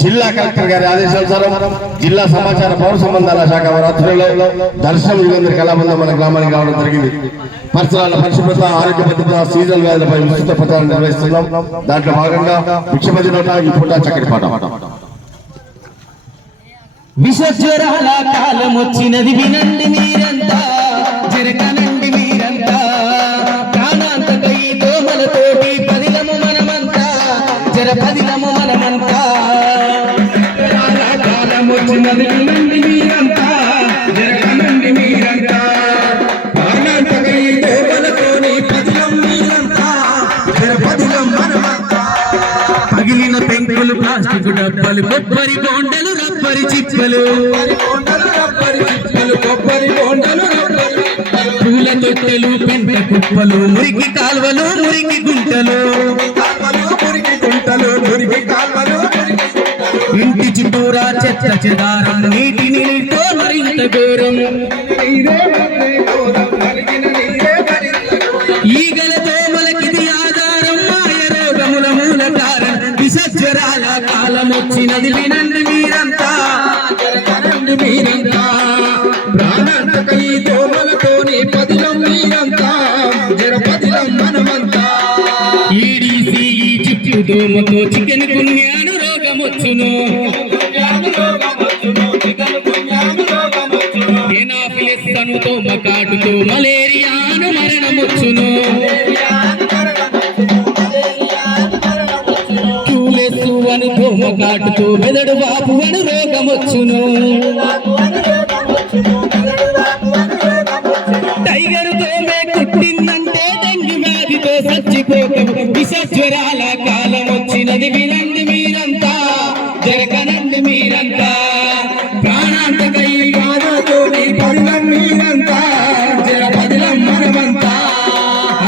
జిల్లా కలెక్టర్ గారి ఆదేశానుసారం జిల్లా సమాచార పౌర సంబంధాల శాఖ వారి ఆధ్వర్యంలో దర్శనం యుగంధర్ కళాబంధం మన గ్రామానికి రావడం జరిగింది. పరిసరాల పరిశుభ్రత, ఆరోగ్య భద్రత, సీజన్ వ్యాధులపై విస్తృత ప్రచారం నిర్వహిస్తున్నాం. దాంట్లో భాగంగా భిక్షపతి నోట ఈ పూట చక్కటి పాట. విషజ్వరాల కాలం వచ్చినది వినండి మీరంతా, జరగనండి మీరంతా, ప్రాణాంతకై దోమలతోటి పదిలము మనమంతా, పదిలము మనమంతా. కాలం వచ్చినది వినండి మీరంతా, జరగనండి మీరంతా, ప్రాణాంతకై దోమలతోని పదిలం మీరంతా, పదిలం మనమంతా. పగిలిన పెంకులు, ప్లాస్టిక్ డబ్బలు, కొబ్బరి బోండలు, రబ్బరి చిప్పలు, పూల తొట్టెలు, పెంట కుప్పలు, మురికి కాల్వలు, మురికి గుంటలు, ఇంటి చుట్టూరా చెత్త చెదారం, నీటి నీటితో మరింత ఘోరం, ఈగలతో మనకిది ఆధారం, మాయ రోగముల మూల కారణం. విషజ్వరాల కాలం వచ్చినది వినండి మీరంతా, జరగనండి మీరంతా, ప్రాణాంతకై దోమలతోని పదిలం మీరంతా, పదిలం మనమంతా. ఈడీసీ ఈ చుట్టూ దోమతో చికెన్ గున్యాను రోగమొచ్చును, ఎనాఫిలిస్ అను దోమ కాటుతో మలేరియాను మరణమొచ్చును, క్యూలెస్ అను దోమ కాటుతో మెదడు వాపు అను రోగమొచ్చును, టైగర్ దోమే కుట్టిందంటే డెంగ్యూ వ్యాధితో చచ్చిపోతాం. విషజ్వరాల కాలం వచ్చినది వినండి మీరంతా, జరగనండి మీరంతా, ప్రాణాంతకై బాధతోని పదిలం మీరంతా, పదిలం మనమంతా.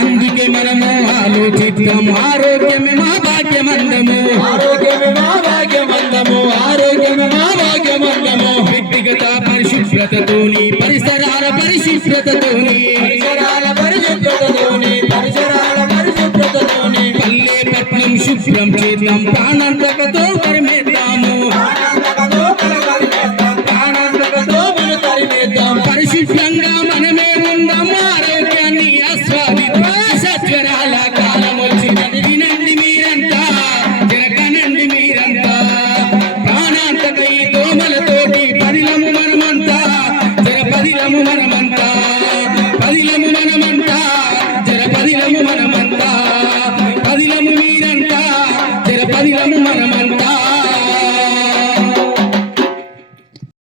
అందుకే మనము ఆలోచిద్దాం, ఆరోగ్యమే మా భాగ్యమందము, ఆరోగ్యమే మా భాగ్యమందము, ఆరోగ్యమే మా భాగ్యమందము. వ్యక్తిగత పరిశుభ్రతతోని, పరిసరాల పరిశుభ్రతతోని, పల్లె పట్నం శుభ్రం చేద్దాం, ప్రాణాంతకతో పరిమేద్దాం.